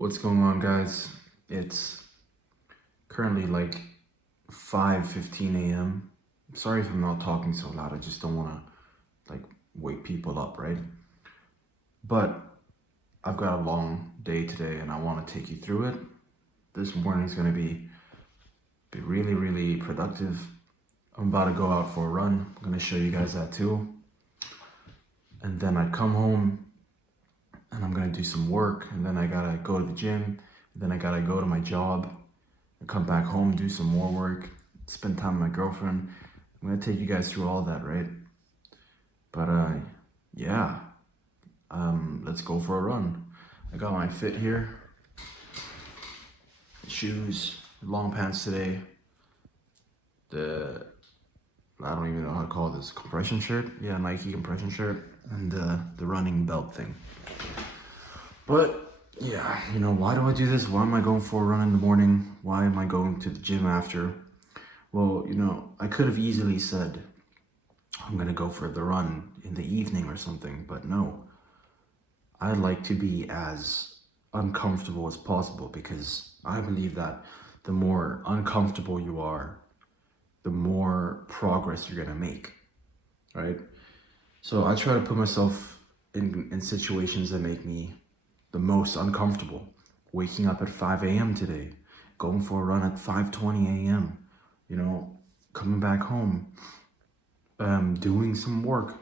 What's going on, guys? It's currently like 5:15 a.m. Sorry if I'm not talking so loud. I just don't want to wake people up, right? But I've got a long day today and I want to take you through it. This morning's going to be really, really productive. I'm about to go out for a run. I'm going to show you guys that too. And then I come home and I'm going to do some work, and then I got to go to the gym, and then I got to go to my job. I come back home, do some more work, spend time with my girlfriend. I'm gonna take you guys through all that, right? But yeah, let's go for a run. I got my fit here, shoes, long pants today. I don't even know how to call this, compression shirt. Yeah, Nike compression shirt, and the running belt thing. But yeah, why do I do this? Why am I going for a run in the morning? Why am I going to the gym after? Well, I could have easily said, I'm gonna go for the run in the evening or something, but no. I like to be as uncomfortable as possible because I believe that the more uncomfortable you are, the more progress you're gonna make, right? So I try to put myself in situations that make me the most uncomfortable. Waking up at 5 a.m. today, going for a run at 5:20 a.m., coming back home, doing some work,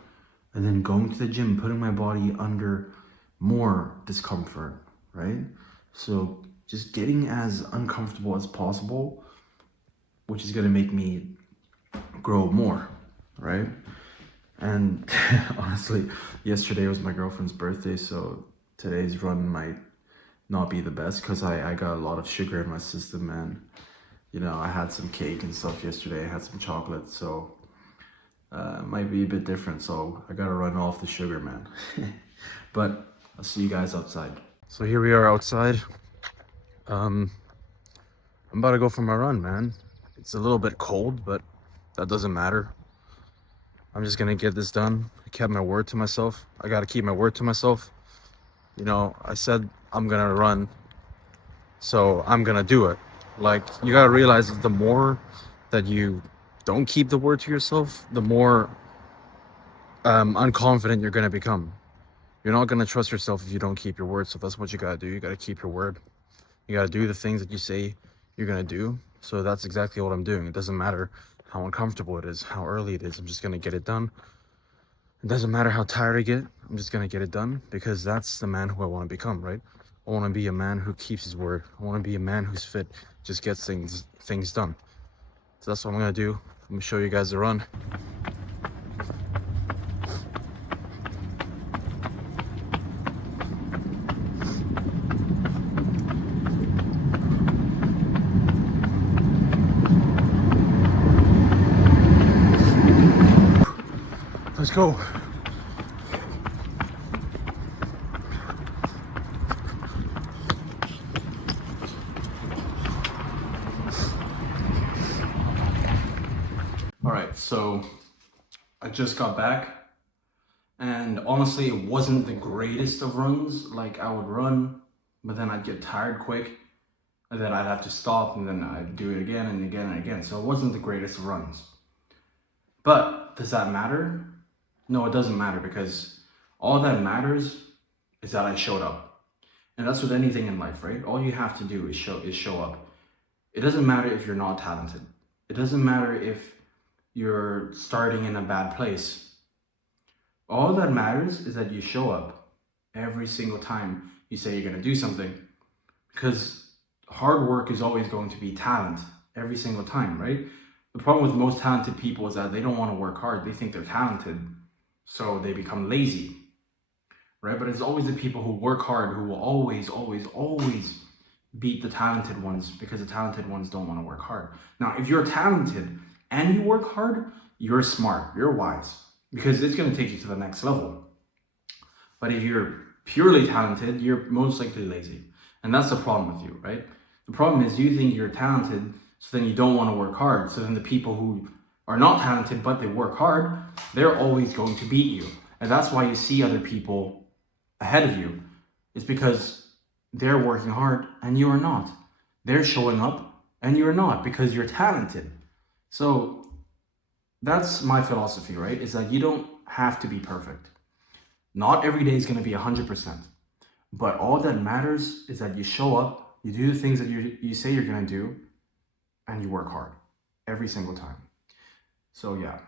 and then going to the gym, putting my body under more discomfort, right? So just getting as uncomfortable as possible, which is gonna make me grow more, right? And honestly, yesterday was my girlfriend's birthday, so today's run might not be the best because I got a lot of sugar in my system, and I had some cake and stuff yesterday. I had some chocolate, so it might be a bit different. So I gotta run off the sugar, man. But I'll see you guys outside. So here we are outside. I'm about to go for my run, man. It's a little bit cold, but that doesn't matter. I'm just gonna get this done. I kept my word to myself. I gotta keep my word to myself. I said I'm gonna run, so I'm gonna do it. Like, you gotta realize that the more that you don't keep the word to yourself, the more unconfident you're gonna become. You're not gonna trust yourself if you don't keep your word. So that's what you gotta do. You gotta keep your word. You gotta do the things that you say you're gonna do. So that's exactly what I'm doing. It doesn't matter how uncomfortable it is, how early it is. I'm just gonna get it done. It doesn't matter how tired I get. I'm just gonna get it done because that's the man who I want to become, right? I want to be a man who keeps his word. I want to be a man who's fit, just gets things done. So that's what I'm gonna do. I'm gonna show you guys the run. Let's go. All right, so I just got back, and honestly, it wasn't the greatest of runs. Like, I would run, but then I'd get tired quick, and then I'd have to stop, and then I'd do it again and again and again. So it wasn't the greatest of runs. But does that matter? No, it doesn't matter, because all that matters is that I showed up. And that's with anything in life, right? All you have to do is show up. It doesn't matter if you're not talented. It doesn't matter if you're starting in a bad place. All that matters is that you show up every single time you say you're gonna do something. Because hard work is always going to be talent every single time, right? The problem with most talented people is that they don't want to work hard. They think they're talented, so they become lazy, right? But it's always the people who work hard who will always, always, always beat the talented ones, because the talented ones don't want to work hard. Now, if you're talented and you work hard, you're smart, you're wise, because it's going to take you to the next level. But if you're purely talented, you're most likely lazy. And that's the problem with you, right? The problem is you think you're talented, so then you don't want to work hard. So then the people who are not talented, but they work hard, they're always going to beat you. And that's why you see other people ahead of you. It's because they're working hard and you are not. They're showing up and you're not because you're talented. So that's my philosophy, right? Is that you don't have to be perfect. Not every day is going to be 100%. But all that matters is that you show up, you do the things that you say you're going to do, and you work hard every single time. So yeah,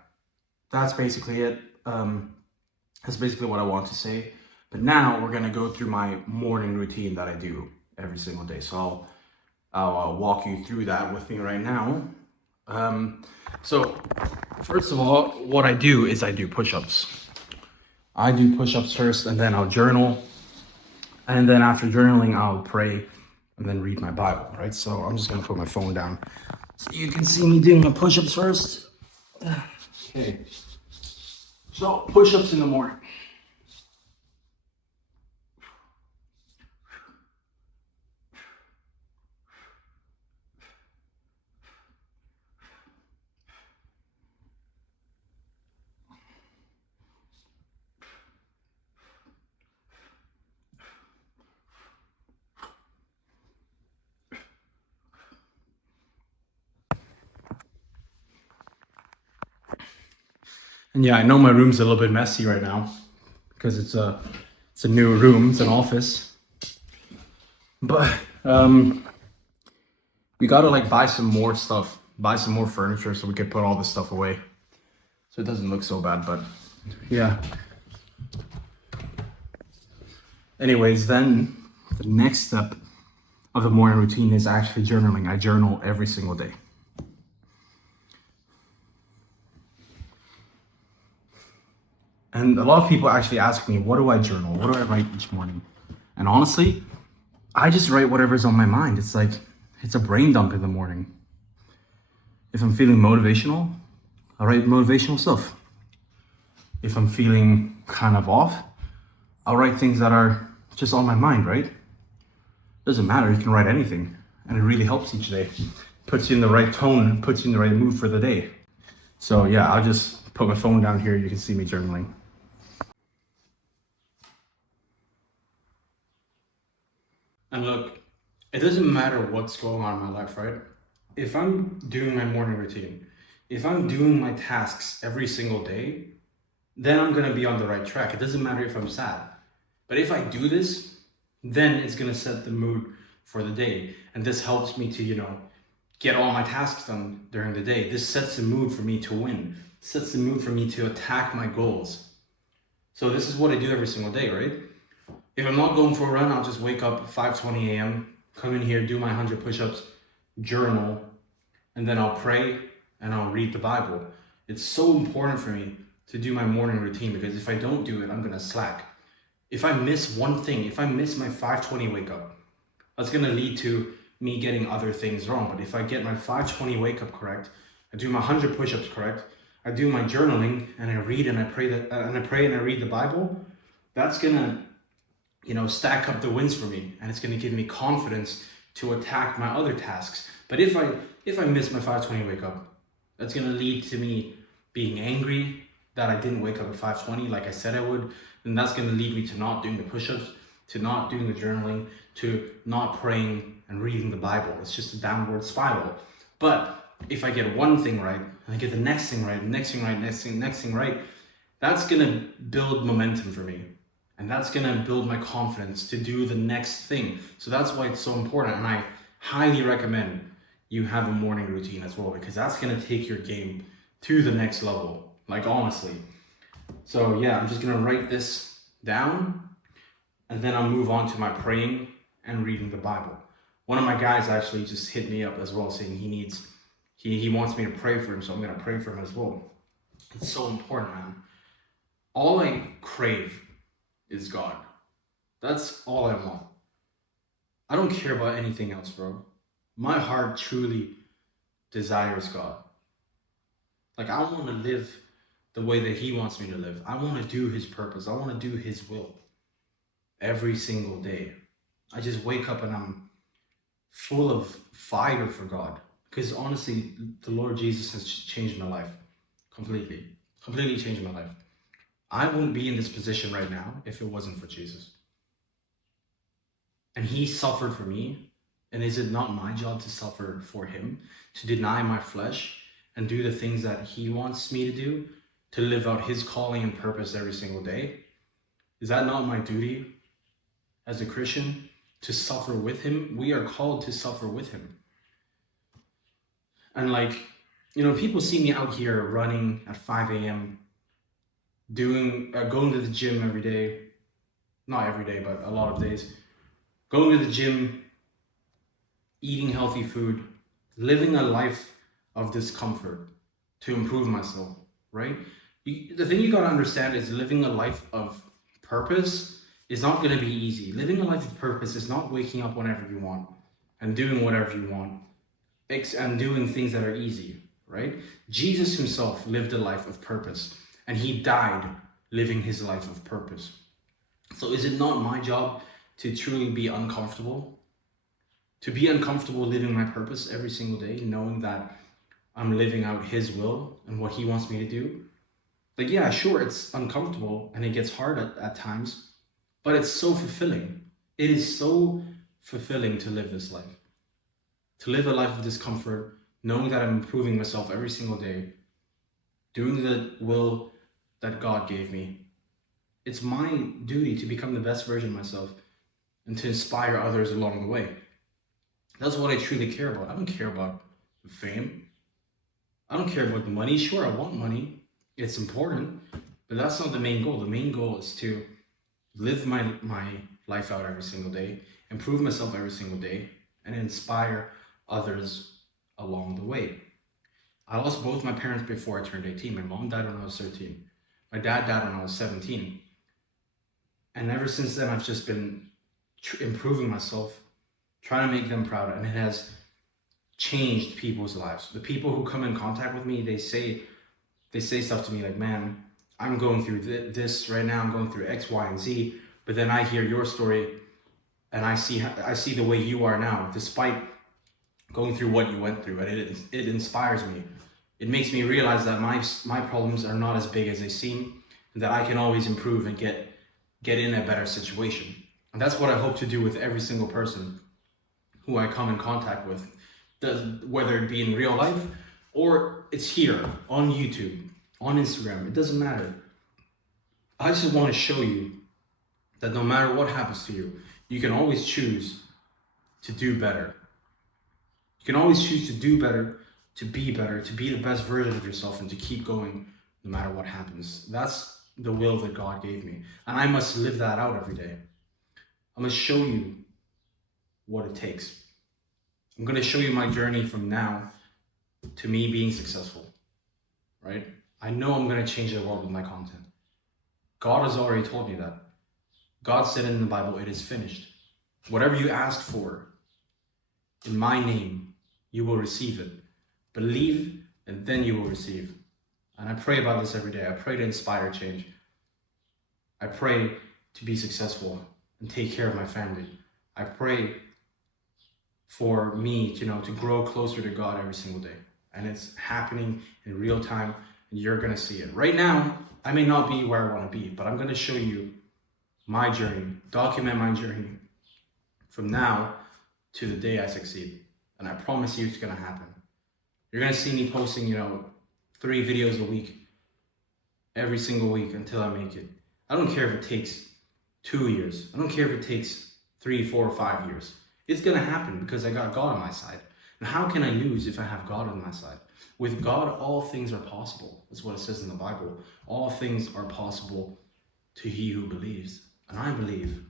that's basically it. That's basically what I want to say. But now we're going to go through my morning routine that I do every single day. So I'll walk you through that with me right now. So first of all, what I do is I do push-ups. I do push-ups first, and then I'll journal. And then after journaling, I'll pray and then read my Bible, right? So I'm just gonna put my phone down so you can see me doing my push-ups first. Okay. So push-ups in the morning. And yeah, I know my room's a little bit messy right now because it's a new room, it's an office. But we gotta like buy some more stuff, buy some more furniture so we can put all this stuff away. So it doesn't look so bad, but yeah. Anyways, then the next step of the morning routine is actually journaling. I journal every single day. And a lot of people actually ask me, what do I journal? What do I write each morning? And honestly, I just write whatever's on my mind. It's like, it's a brain dump in the morning. If I'm feeling motivational, I'll write motivational stuff. If I'm feeling kind of off, I'll write things that are just on my mind, right? Doesn't matter, you can write anything. And it really helps each day. Puts you in the right tone and puts you in the right mood for the day. So yeah, I'll just put my phone down here. You can see me journaling. And look, it doesn't matter what's going on in my life, right? If I'm doing my morning routine, if I'm doing my tasks every single day, then I'm gonna be on the right track. It doesn't matter if I'm sad. But if I do this, then it's gonna set the mood for the day. And this helps me to, get all my tasks done during the day. This sets the mood for me to win, sets the mood for me to attack my goals. So this is what I do every single day, right? If I'm not going for a run, I'll just wake up at 5:20 a.m., come in here, do my 100 push-ups, journal, and then I'll pray and I'll read the Bible. It's so important for me to do my morning routine because if I don't do it, I'm gonna slack. If I miss one thing, if I miss my 5:20 wake up, that's gonna lead to me getting other things wrong. But if I get my 5:20 wake up correct, I do my 100 push-ups correct, I do my journaling, and I read and I pray and I read the Bible, that's gonna stack up the wins for me, and it's going to give me confidence to attack my other tasks. But if I miss my 5:20 wake up, that's going to lead to me being angry that I didn't wake up at 5:20 like I said I would. Then that's going to lead me to not doing the push-ups, to not doing the journaling, to not praying and reading the Bible. It's just a downward spiral. But if I get one thing right, and I get the next thing right, next thing right, that's going to build momentum for me. And that's gonna build my confidence to do the next thing. So that's why it's so important. And I highly recommend you have a morning routine as well, because that's gonna take your game to the next level, like honestly. So yeah, I'm just gonna write this down and then I'll move on to my praying and reading the Bible. One of my guys actually just hit me up as well saying he wants me to pray for him, so I'm gonna pray for him as well. It's so important, man. All I crave is God. That's all I want. I don't care about anything else, bro. My heart truly desires God. Like, I want to live the way that He wants me to live. I want to do His purpose. I want to do His will every single day. I just wake up and I'm full of fire for God. Because honestly, the Lord Jesus has changed my life completely. Completely changed my life. I wouldn't be in this position right now if it wasn't for Jesus. and he suffered for me. And is it not my job to suffer for him, to deny my flesh and do the things that he wants me to do, to live out his calling and purpose every single day? Is that not my duty as a Christian, to suffer with him? We are called to suffer with him. And like, people see me out here running at 5 a.m., going to the gym every day. Not every day, but a lot of days. Going to the gym, eating healthy food, living a life of discomfort to improve myself, right? The thing you gotta understand is living a life of purpose is not gonna be easy. Living a life of purpose is not waking up whenever you want and doing whatever you want and doing things that are easy, right? Jesus himself lived a life of purpose, and he died living his life of purpose. So is it not my job to truly be uncomfortable? To be uncomfortable living my purpose every single day, knowing that I'm living out his will and what he wants me to do? Like, yeah, sure, it's uncomfortable and it gets hard at times, but it's so fulfilling. It is so fulfilling to live this life. To live a life of discomfort, knowing that I'm improving myself every single day, doing the will that God gave me. It's my duty to become the best version of myself and to inspire others along the way. That's what I truly care about. I don't care about fame. I don't care about the money. Sure, I want money. It's important, but that's not the main goal. The main goal is to live my life out every single day, improve myself every single day, and inspire others along the way. I lost both my parents before I turned 18. My mom died when I was 13. My dad died when I was 17. And ever since then, I've just been improving myself, trying to make them proud, and it has changed people's lives. The people who come in contact with me, they say stuff to me like, man, I'm going through this right now, I'm going through X, Y, and Z, but then I hear your story and I see the way you are now, despite going through what you went through, and it inspires me. It makes me realize that my problems are not as big as they seem, and that I can always improve and get in a better situation. And that's what I hope to do with every single person who I come in contact with, whether it be in real life or it's here on YouTube, on Instagram, it doesn't matter. I just want to show you that no matter what happens to you, you can always choose to do better. You can always choose to do better, to be the best version of yourself, and to keep going no matter what happens. That's the will that God gave me. And I must live that out every day. I must show you what it takes. I'm going to show you my journey from now to me being successful, right? I know I'm going to change the world with my content. God has already told me that. God said in the Bible, it is finished. Whatever you ask for in my name, you will receive it. Believe, and then you will receive. And I pray about this every day. I pray to inspire change. I pray to be successful and take care of my family. I pray for me, to grow closer to God every single day. And it's happening in real time, and you're going to see it. Right now, I may not be where I want to be, but I'm going to show you my journey, document my journey from now to the day I succeed. And I promise you it's going to happen. You're going to see me posting, 3 videos a week, every single week until I make it. I don't care if it takes 2 years. I don't care if it takes 3, 4, or 5 years. It's going to happen because I got God on my side. And how can I lose if I have God on my side? With God, all things are possible. That's what it says in the Bible. All things are possible to he who believes. And I believe.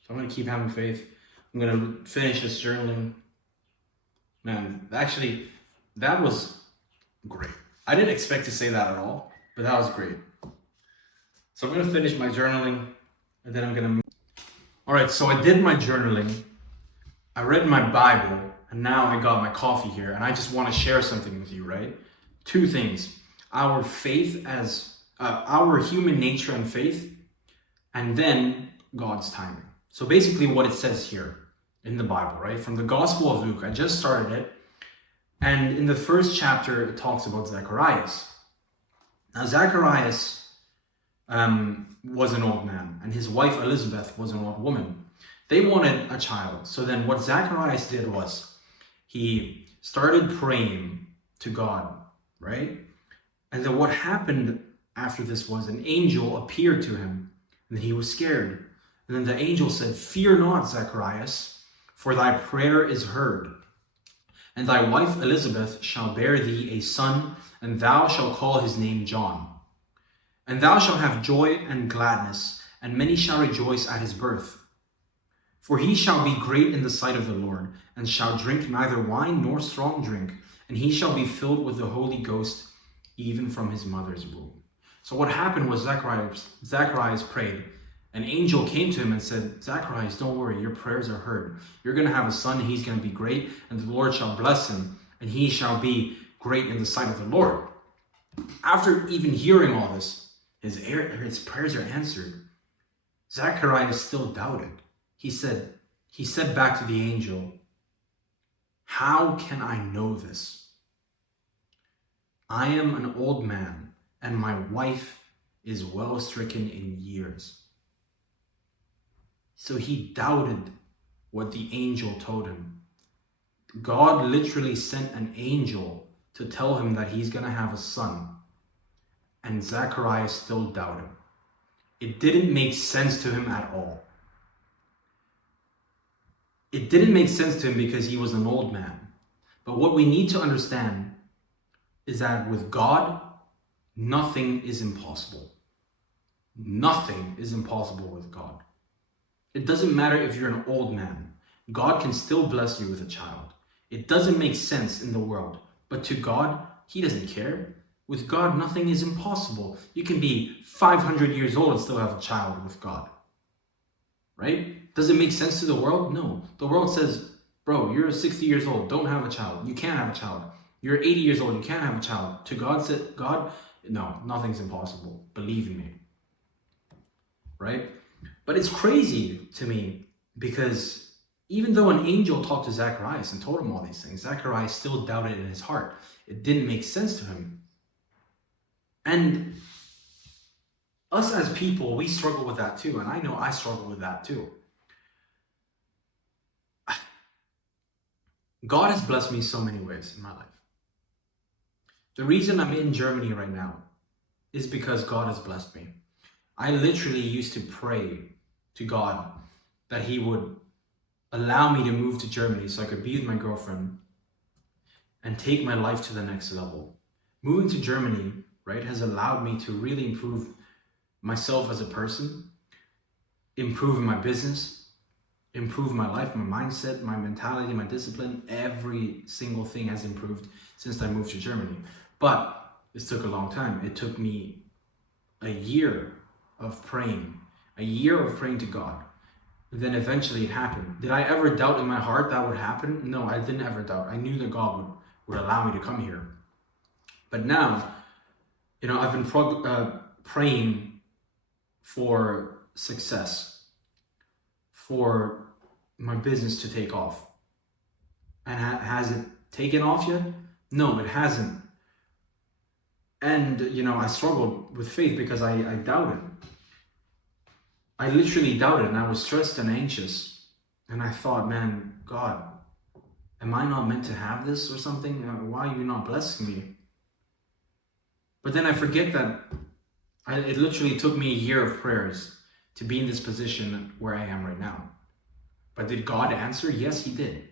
So I'm going to keep having faith. I'm going to finish this journaling. Man, actually, that was great. I didn't expect to say that at all, but that was great. So I'm going to finish my journaling, and then I'm going to move. All right, so I did my journaling. I read my Bible, and now I got my coffee here, and I just want to share something with you, right? 2 things. Our faith as, our human nature and faith, and then God's timing. So basically what it says here in the Bible, right? From the Gospel of Luke, I just started it. And in the first chapter, it talks about Zacharias. Now, Zacharias was an old man, and his wife Elizabeth was an old woman. They wanted a child. So then what Zacharias did was he started praying to God, right? And then what happened after this was an angel appeared to him, and he was scared. And then the angel said, "Fear not, Zacharias, for thy prayer is heard. And thy wife Elizabeth shall bear thee a son, and thou shalt call his name John. And thou shalt have joy and gladness, and many shall rejoice at his birth. For he shall be great in the sight of the Lord, and shall drink neither wine nor strong drink, and he shall be filled with the Holy Ghost, even from his mother's womb." So what happened was Zacharias prayed. An angel came to him and said, "Zacharias, don't worry, your prayers are heard. You're going to have a son, he's going to be great, and the Lord shall bless him, and he shall be great in the sight of the Lord." After even hearing all this, his prayers are answered. Zacharias still doubted. He said back to the angel, "How can I know this? I am an old man, and my wife is well stricken in years." So he doubted what the angel told him. God literally sent an angel to tell him that he's going to have a son. And Zacharias still doubted. It didn't make sense to him at all. It didn't make sense to him because he was an old man. But what we need to understand is that with God, nothing is impossible. Nothing is impossible with God. It doesn't matter if you're an old man. God can still bless you with a child. It doesn't make sense in the world. But to God, he doesn't care. With God, nothing is impossible. You can be 500 years old and still have a child with God. Right? Does it make sense to the world? No. The world says, "Bro, you're 60 years old. Don't have a child. You can't have a child. You're 80 years old. You can't have a child." To God, no, nothing's impossible. Believe in me. Right? But it's crazy to me because even though an angel talked to Zacharias and told him all these things, Zacharias still doubted in his heart. It didn't make sense to him. And us as people, we struggle with that too. And I know I struggle with that too. God has blessed me so many ways in my life. The reason I'm in Germany right now is because God has blessed me. I literally used to pray to God that he would allow me to move to Germany so I could be with my girlfriend and take my life to the next level. Moving to Germany, right, has allowed me to really improve myself as a person, improve my business, improve my life, my mindset, my mentality, my discipline. Every single thing has improved since I moved to Germany. But this took a long time. It took me a year of praying to God. And then eventually it happened. Did I ever doubt in my heart that would happen? No, I didn't ever doubt. I knew that God would allow me to come here. But now, I've been praying for success, for my business to take off. And has it taken off yet? No, it hasn't. And, I struggled with faith because I doubted. I literally doubted and I was stressed and anxious. And I thought, man, God, am I not meant to have this or something? Why are you not blessing me? But then I forget that it literally took me a year of prayers to be in this position where I am right now. But did God answer? Yes, he did.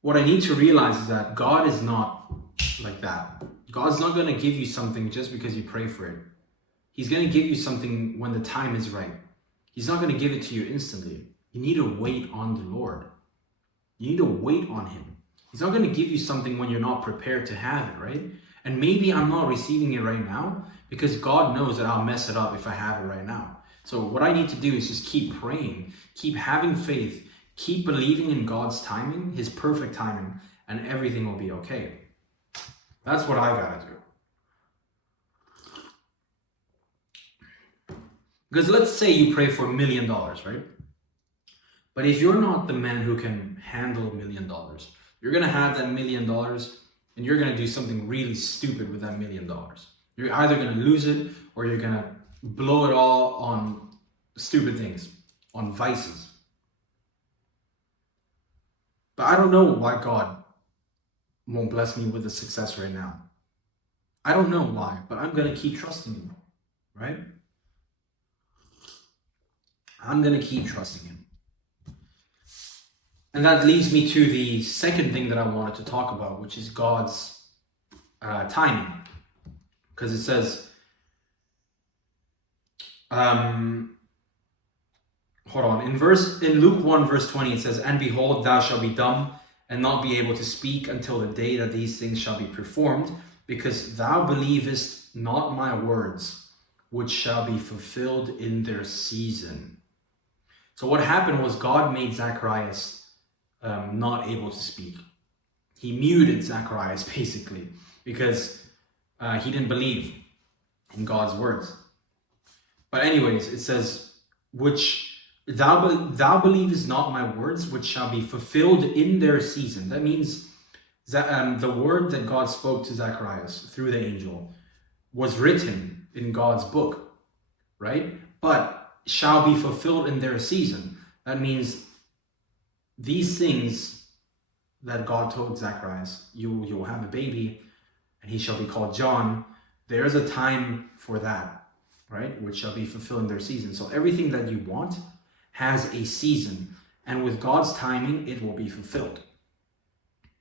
What I need to realize is that God is not like that. God's not going to give you something just because you pray for it. He's going to give you something when the time is right. He's not going to give it to you instantly. You need to wait on the Lord. You need to wait on him. He's not going to give you something when you're not prepared to have it, right? And maybe I'm not receiving it right now because God knows that I'll mess it up if I have it right now. So what I need to do is just keep praying, keep having faith, keep believing in God's timing, his perfect timing, and everything will be okay. That's what I gotta do. Because let's say you pray for $1 million, right? But if you're not the man who can handle $1 million, you're gonna have that $1 million and you're gonna do something really stupid with that $1 million. You're either gonna lose it or you're gonna blow it all on stupid things, on vices. But I don't know why God won't bless me with the success right now. I don't know why, but I'm going to keep trusting him, right? I'm going to keep trusting him. And that leads me to the second thing that I wanted to talk about, which is God's timing. Because it says, hold on, in Luke 1 verse 20 it says, and behold, thou shalt be dumb and not be able to speak until the day that these things shall be performed, because thou believest not my words, which shall be fulfilled in their season. So what happened was God made Zacharias not able to speak. He muted Zacharias basically because he didn't believe in God's words. But anyways, it says, which thou believest not my words, which shall be fulfilled in their season. That means that the word that God spoke to Zacharias through the angel was written in God's book, right? But shall be fulfilled in their season. That means these things that God told Zacharias, you will have a baby and he shall be called John. There's a time for that, right? Which shall be fulfilled in their season. So everything that you want has a season, and with God's timing, it will be fulfilled.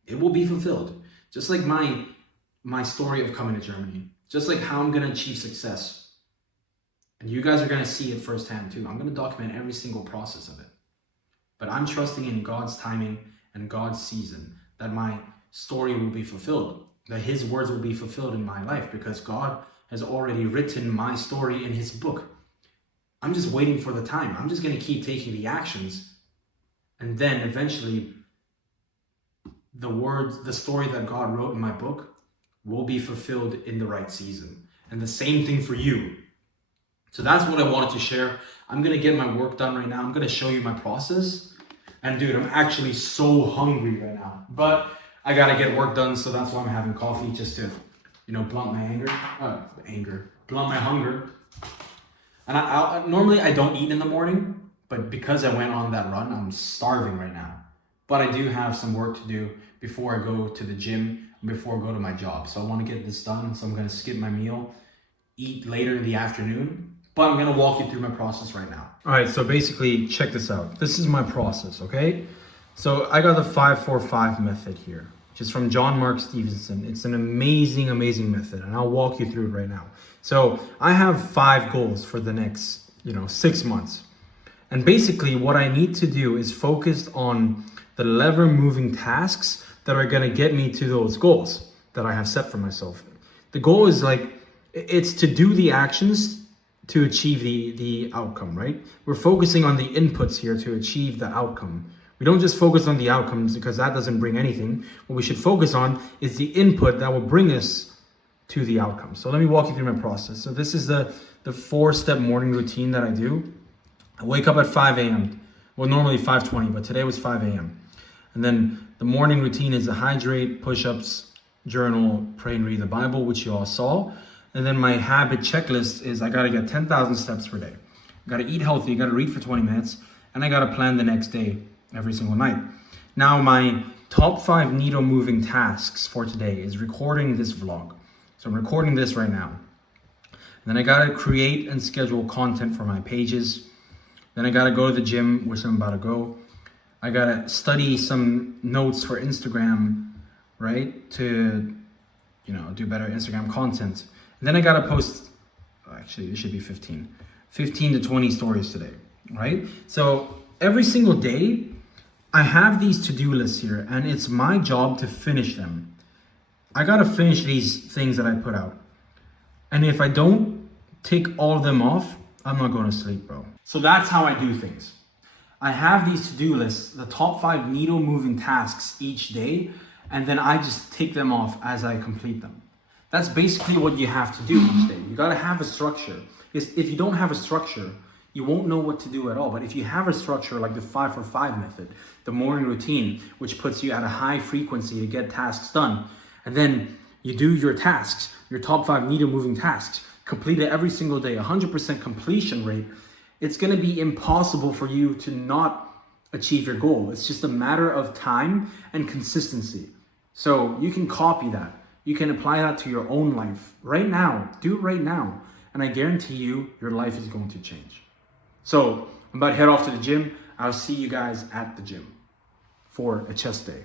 It will be fulfilled. Just like my story of coming to Germany, just like how I'm going to achieve success. And you guys are going to see it firsthand too. I'm going to document every single process of it. But I'm trusting in God's timing and God's season that my story will be fulfilled, that his words will be fulfilled in my life, because God has already written my story in his book. I'm just waiting for the time. I'm just going to keep taking the actions. And then eventually the story that God wrote in my book will be fulfilled in the right season. And the same thing for you. So that's what I wanted to share. I'm going to get my work done right now. I'm going to show you my process. And dude, I'm actually so hungry right now. But I got to get work done, so that's why I'm having coffee, just to, blunt my hunger. And I normally I don't eat in the morning, but because I went on that run, I'm starving right now. But I do have some work to do before I go to the gym and before I go to my job. So I want to get this done. So I'm going to skip my meal, eat later in the afternoon. But I'm going to walk you through my process right now. All right, so basically, check this out. This is my process, okay? So I got the 5-4-5 method here, which is from John Mark Stevenson. It's an amazing, amazing method, and I'll walk you through it right now. So I have 5 goals for the next, 6 months. And basically, what I need to do is focus on the lever-moving tasks that are going to get me to those goals that I have set for myself. The goal is it's to do the actions to achieve the outcome, right? We're focusing on the inputs here to achieve the outcome. We don't just focus on the outcomes because that doesn't bring anything. What we should focus on is the input that will bring us to the outcome. So let me walk you through my process. So this is the 4-step morning routine that I do. I wake up at 5 a.m. Well, normally 5:20, but today was 5 a.m. And then the morning routine is to hydrate, push-ups, journal, pray and read the Bible, which you all saw. And then my habit checklist is I got to get 10,000 steps per day. I got to eat healthy, I got to read for 20 minutes, and I got to plan the next day every single night. Now, my top 5 needle moving tasks for today is recording this vlog. So I'm recording this right now. And then I got to create and schedule content for my pages. Then I got to go to the gym, which I'm about to go. I got to study some notes for Instagram, right? To, do better Instagram content. And then I got to post, actually, it should be 15 to 20 stories today, right? So every single day, I have these to-do lists here, and it's my job to finish them. I got to finish these things that I put out. And if I don't take all of them off, I'm not going to sleep, bro. So that's how I do things. I have these to-do lists, the top 5 needle-moving tasks each day, and then I just take them off as I complete them. That's basically what you have to do each day. You got to have a structure. If you don't have a structure, you won't know what to do at all. But if you have a structure like the 5-for-5 method, the morning routine, which puts you at a high frequency to get tasks done, and then you do your tasks, your top 5 needle moving tasks, complete it every single day, 100% completion rate, it's going to be impossible for you to not achieve your goal. It's just a matter of time and consistency. So you can copy that. You can apply that to your own life right now. Do it right now. And I guarantee you, your life is going to change. So I'm about to head off to the gym. I'll see you guys at the gym for a chest day.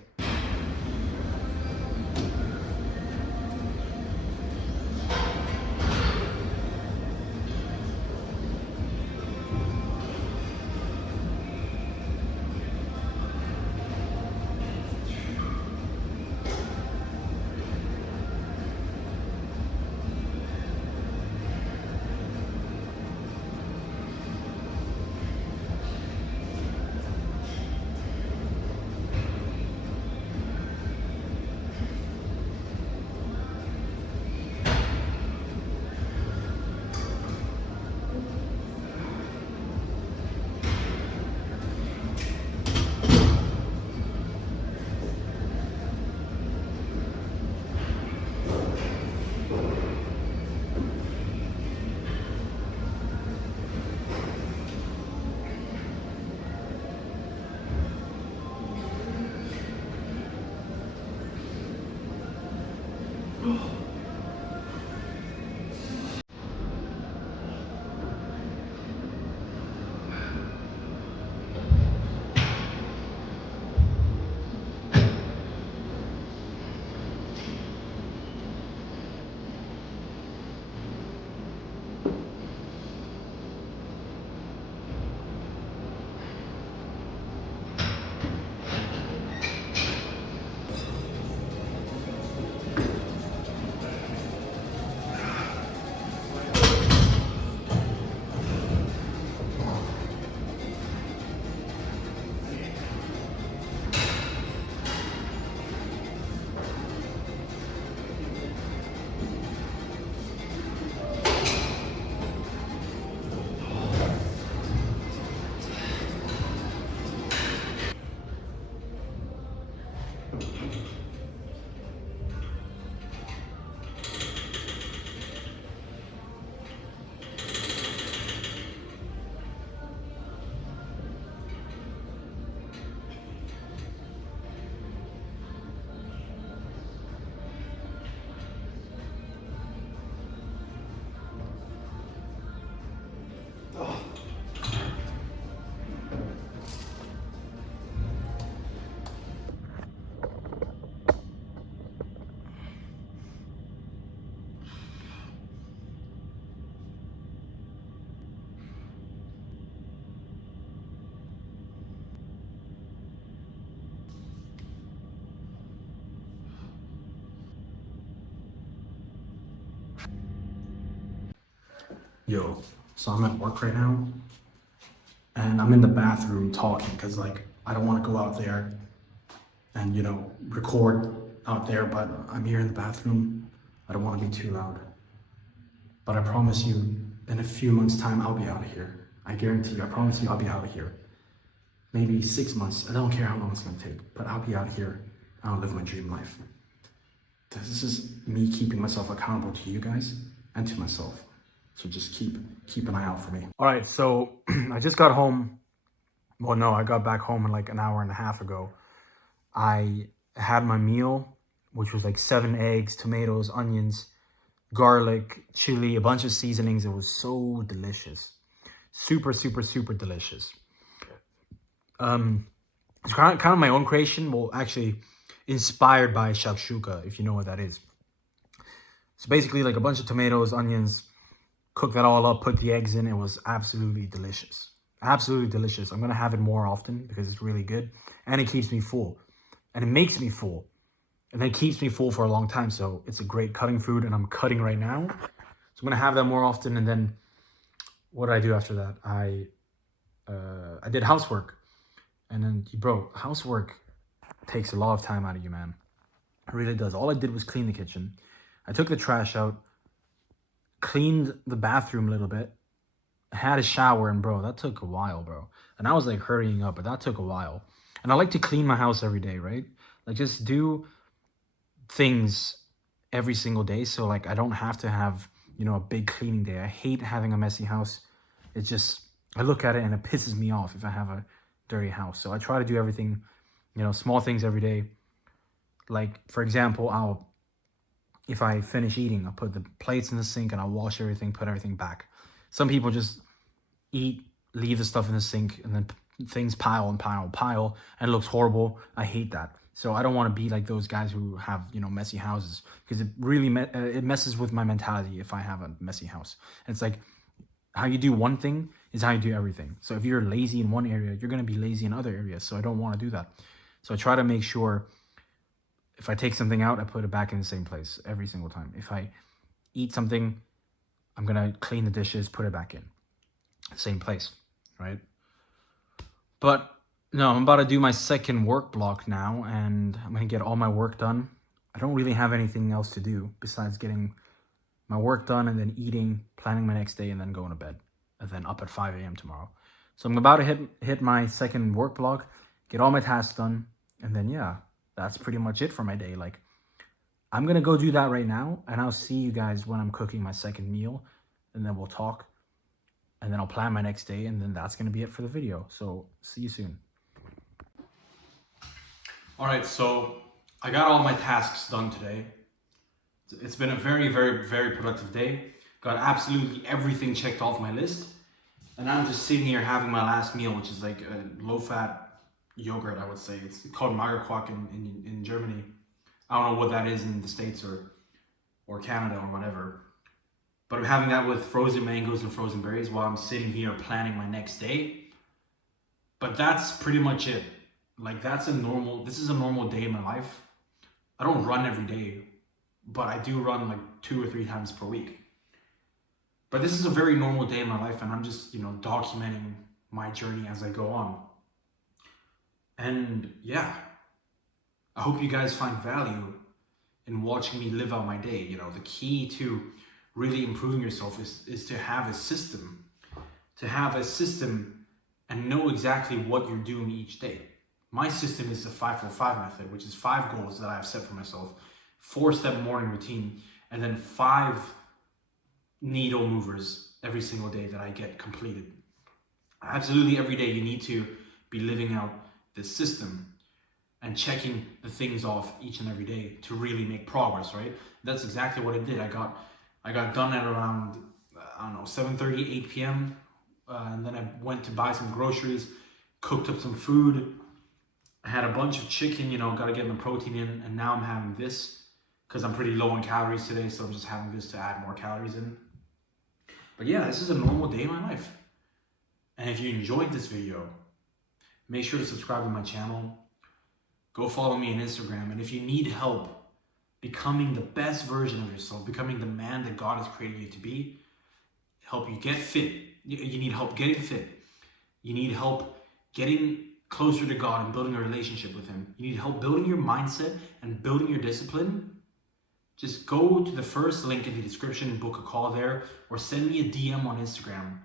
Yo, so I'm at work right now and I'm in the bathroom talking because like I don't want to go out there and record out there, but I'm here in the bathroom. I don't want to be too loud. But I promise you, in a few months' time, I'll be out of here. I guarantee you, I promise you I'll be out of here. Maybe 6 months. I don't care how long it's gonna take, but I'll be out of here. I'll live my dream life. This is me keeping myself accountable to you guys and to myself. So just keep an eye out for me. All right, so I just got home. Well, no, I got back home in like an hour and a half ago. I had my meal, which was like 7 eggs, tomatoes, onions, garlic, chili, a bunch of seasonings. It was so delicious. Super, super, super delicious. It's kind of my own creation. Well, actually inspired by shakshuka, if you know what that is. So basically like a bunch of tomatoes, onions, cook that all up, put the eggs in. It was absolutely delicious. Absolutely delicious. I'm going to have it more often because it's really good. And it keeps me full. And it makes me full. And it keeps me full for a long time. So it's a great cutting food. And I'm cutting right now. So I'm going to have that more often. And then what did I do after that? I did housework. And then, bro, housework takes a lot of time out of you, man. It really does. All I did was clean the kitchen. I took the trash out. Cleaned the bathroom a little bit, had a shower, and bro, that took a while, bro. And I was like hurrying up, but that took a while. And I like to clean my house every day, right? Like just do things every single day. So like I don't have to have, a big cleaning day. I hate having a messy house. It just I look at it and it pisses me off if I have a dirty house. So I try to do everything, you know, small things every day. Like, for example, if I finish eating, I'll put the plates in the sink and I'll wash everything, put everything back. Some people just eat, leave the stuff in the sink, and then things pile and pile and pile, and it looks horrible. I hate that. So I don't want to be like those guys who have, you know, messy houses, because it really it messes with my mentality if I have a messy house. And it's like, how you do one thing is how you do everything. So if you're lazy in one area, you're going to be lazy in other areas. So I don't want to do that. So I try to make sure if I take something out, I put it back in the same place every single time. If I eat something, I'm going to clean the dishes, put it back in same place, right? But no, I'm about to do my second work block now, and I'm going to get all my work done. I don't really have anything else to do besides getting my work done and then eating, planning my next day, and then going to bed, and then up at 5 a.m. tomorrow. So I'm about to hit my second work block, get all my tasks done, and then yeah, that's pretty much it for my day. Like, I'm going to go do that right now, and I'll see you guys when I'm cooking my second meal, and then we'll talk, and then I'll plan my next day, and then that's going to be it for the video. So see you soon. All right, so I got all my tasks done today. It's been a very, very, very productive day. Got absolutely everything checked off my list. And I'm just sitting here having my last meal, which is like a low-fat yogurt, I would say. It's called Magerquark in Germany. I don't know what that is in the States or Canada or whatever. But I'm having that with frozen mangoes and frozen berries while I'm sitting here planning my next day. But that's pretty much it. Like, this is a normal day in my life. I don't run every day, but I do run like 2 or 3 times per week. But this is a very normal day in my life, and I'm just, you know, documenting my journey as I go on. And yeah, I hope you guys find value in watching me live out my day. You know, the key to really improving yourself is to have a system. To have a system and know exactly what you're doing each day. My system is the 5-4-5 method, which is 5 goals that I've set for myself, 4-step morning routine, and then 5 needle movers every single day that I get completed. Absolutely every day you need to be living out this system and checking the things off each and every day to really make progress, right? That's exactly what I did. I got done at around, 7:30, 8 p.m. And then I went to buy some groceries, cooked up some food. I had a bunch of chicken, you know, got to get my protein in. And now I'm having this because I'm pretty low on calories today. So I'm just having this to add more calories in. But yeah, this is a normal day in my life. And if you enjoyed this video, make sure to subscribe to my channel. Go follow me on Instagram. And if you need help becoming the best version of yourself, becoming the man that God has created you to be, help you get fit. You need help getting fit. You need help getting closer to God and building a relationship with Him. You need help building your mindset and building your discipline. Just go to the first link in the description, book a call there, or send me a DM on Instagram,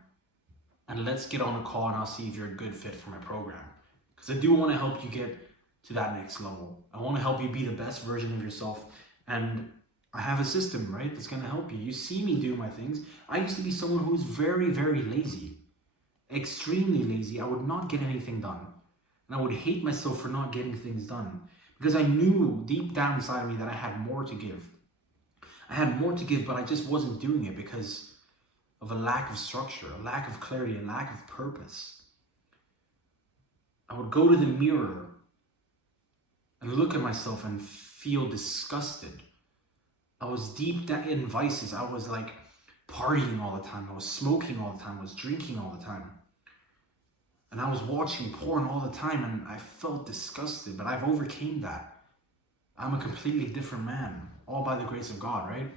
and let's get on a call and I'll see if you're a good fit for my program. Because I do want to help you get to that next level. I want to help you be the best version of yourself, and I have a system, right, that's going to help you. You see me do my things. I used to be someone who was very, very lazy, extremely lazy. I would not get anything done, and I would hate myself for not getting things done because I knew deep down inside of me that I had more to give. I had more to give, but I just wasn't doing it because of a lack of structure, a lack of clarity, a lack of purpose. I would go to the mirror and look at myself and feel disgusted. I was deep down in vices. I was like partying all the time. I was smoking all the time. I was drinking all the time. And I was watching porn all the time, and I felt disgusted, but I've overcame that. I'm a completely different man, all by the grace of God, right?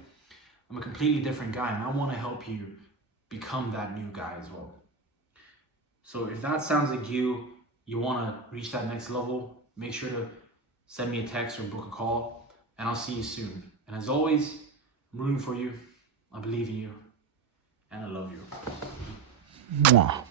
I'm a completely different guy, and I want to help you become that new guy as well. So if that sounds like you want to reach that next level, make sure to send me a text or book a call, and I'll see you soon. And as always, I'm rooting for you, I believe in you, and I love you. Mwah.